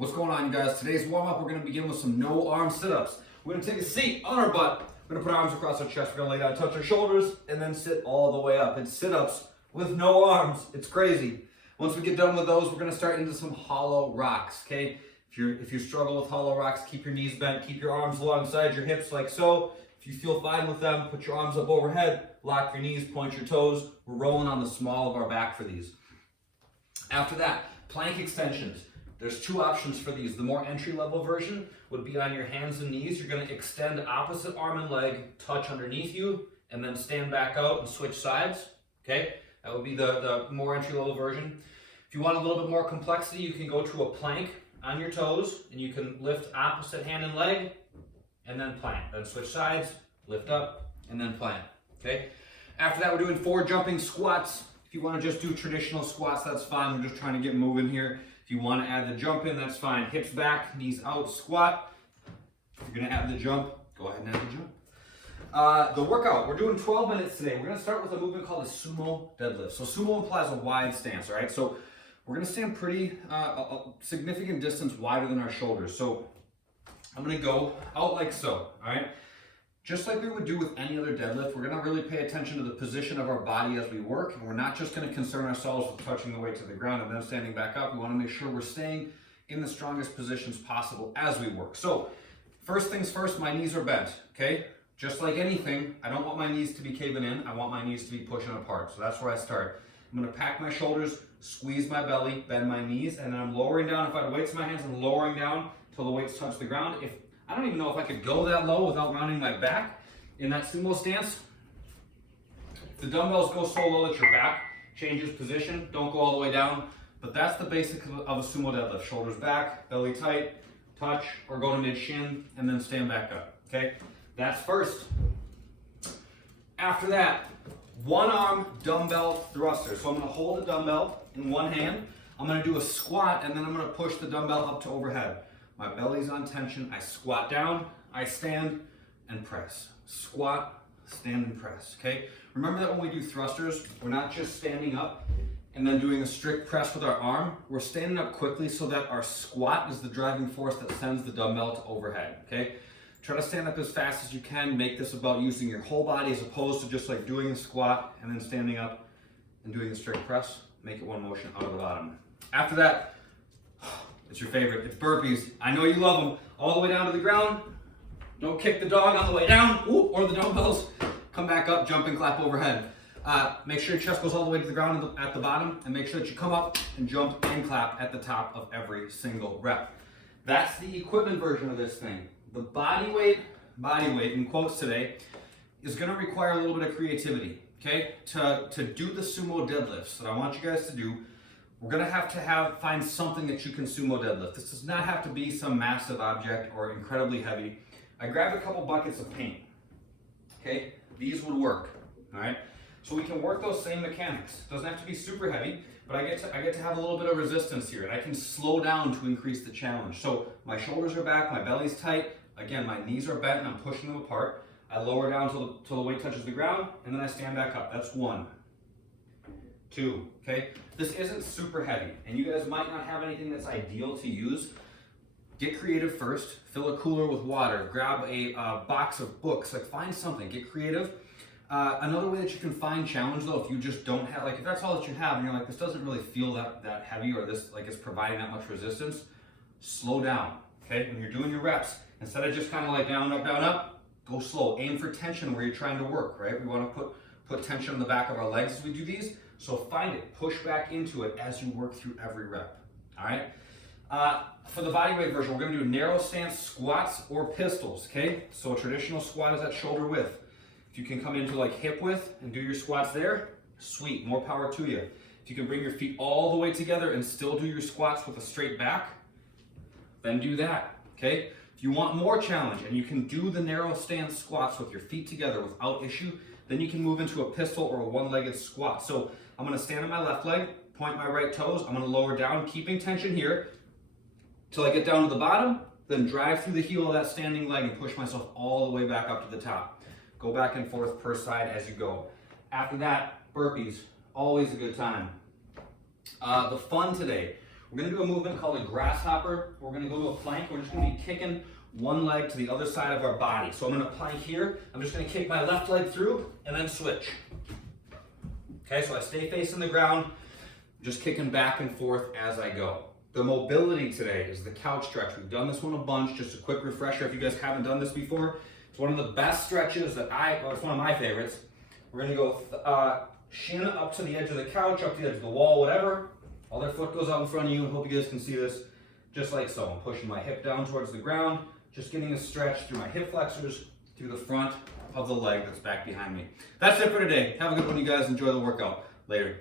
What's going on, you guys? Today's warm-up, we're going to begin with some no-arm sit-ups. We're going to take a seat on our butt. We're going to put our arms across our chest. We're going to lay down, touch our shoulders, and then sit all the way up. It's sit-ups with no arms. It's crazy. Once we get done with those, we're going to start into some hollow rocks, okay? If you struggle with hollow rocks, keep your knees bent, keep your arms alongside your hips like so. If you feel fine with them, put your arms up overhead, lock your knees, point your toes. We're rolling on the small of our back for these. After that, plank extensions. There's two options for these. The more entry-level version would be on your hands and knees. You're going to extend opposite arm and leg, touch underneath you, and then stand back out and switch sides. Okay, that would be the more entry-level version. If you want a little bit more complexity, you can go to a plank on your toes, and you can lift opposite hand and leg, and then plant. Then switch sides, lift up, and then plant. Okay. After that, we're doing 4 jumping squats. If you want to just do traditional squats, that's fine. We're just trying to get moving here. If you want to add the jump in, that's fine. Hips back, knees out, squat. If you're going to add the jump, go ahead and add the jump. The workout, we're doing 12 minutes today. We're going to start with a movement called a sumo deadlift. So sumo implies a wide stance, all right? So we're going to stand pretty a significant distance wider than our shoulders. So I'm going to go out like so, all right? Just like we would do with any other deadlift, we're going to really pay attention to the position of our body as we work, and we're not just going to concern ourselves with touching the weight to the ground and then standing back up. We want to make sure we're staying in the strongest positions possible as we work. So first things first, my knees are bent, okay? Just like anything, I don't want my knees to be caving in. I want my knees to be pushing apart. So that's where I start. I'm going to pack my shoulders, squeeze my belly, bend my knees, and then I'm lowering down. If I had weights in my hands, I'm lowering down till the weights touch the ground. I don't even know if I could go that low without rounding my back in that sumo stance. The dumbbells go so low that your back changes position. Don't go all the way down, but that's the basic of a sumo deadlift. Shoulders back, belly tight, touch, or go to mid-shin, and then stand back up, okay? That's first. After that, one arm dumbbell thruster. So I'm gonna hold a dumbbell in one hand. I'm gonna do a squat, and then I'm gonna push the dumbbell up to overhead. My belly's on tension, I squat down, I stand and press. Squat, stand and press, okay? Remember that when we do thrusters, we're not just standing up and then doing a strict press with our arm. We're standing up quickly so that our squat is the driving force that sends the dumbbell to overhead, okay? Try to stand up as fast as you can. Make this about using your whole body as opposed to just like doing a squat and then standing up and doing a strict press. Make it one motion out of the bottom. After that, it's your favorite, it's burpees. I know you love them. All the way down to the ground. Don't kick the dog on the way down, or the dumbbells. Come back up, jump and clap overhead. Make sure your chest goes all the way to the ground at the bottom, and make sure that you come up and jump and clap at the top of every single rep. That's the equipment version of this thing. The body weight in quotes today, is gonna require a little bit of creativity, okay? To do the sumo deadlifts that I want you guys to do, we're gonna have to find something that you can sumo deadlift. This does not have to be some massive object or incredibly heavy. I grabbed a couple buckets of paint, okay? These would work, all right? So we can work those same mechanics. Doesn't have to be super heavy, but I get to have a little bit of resistance here, and I can slow down to increase the challenge. So my shoulders are back, my belly's tight. Again, my knees are bent and I'm pushing them apart. I lower down till the weight touches the ground, and then I stand back up. That's 1, 2, okay? This isn't super heavy, and you guys might not have anything that's ideal to use. Get creative first. Fill a cooler with water. Grab a box of books. Like, find something. Get creative. Another way that you can find challenge, though, if you just don't have, like, if that's all that you have, and you're like, this doesn't really feel that heavy, or this, like, it's providing that much resistance, slow down, okay? When you're doing your reps, instead of just kind of like down, up, go slow. Aim for tension where you're trying to work, right? We want to put tension on the back of our legs as we do these. So find it, push back into it as you work through every rep, all right? For the bodyweight version, we're gonna do narrow stance squats or pistols, okay? So a traditional squat is at shoulder width. If you can come into like hip width and do your squats there, sweet, more power to you. If you can bring your feet all the way together and still do your squats with a straight back, then do that, okay? If you want more challenge and you can do the narrow stance squats with your feet together without issue, then you can move into a pistol or a one-legged squat. So I'm gonna stand on my left leg, point my right toes, I'm gonna lower down, keeping tension here, till I get down to the bottom, then drive through the heel of that standing leg and push myself all the way back up to the top. Go back and forth per side as you go. After that, burpees, always a good time. The fun today, We're gonna do a movement called a grasshopper. We're gonna go to a plank. We're just gonna be kicking one leg to the other side of our body. So I'm gonna plank here. I'm just gonna kick my left leg through and then switch. Okay, so I stay facing the ground, just kicking back and forth as I go. The mobility today is the couch stretch. We've done this one a bunch. Just a quick refresher if you guys haven't done this before. It's one of the best stretches that it's one of my favorites. We're gonna go shin up to the edge of the couch, up to the edge of the wall, whatever. Other foot goes out in front of you. I hope you guys can see this. Just like so. I'm pushing my hip down towards the ground, just getting a stretch through my hip flexors, through the front of the leg that's back behind me. That's it for today. Have a good one, you guys. Enjoy the workout. Later.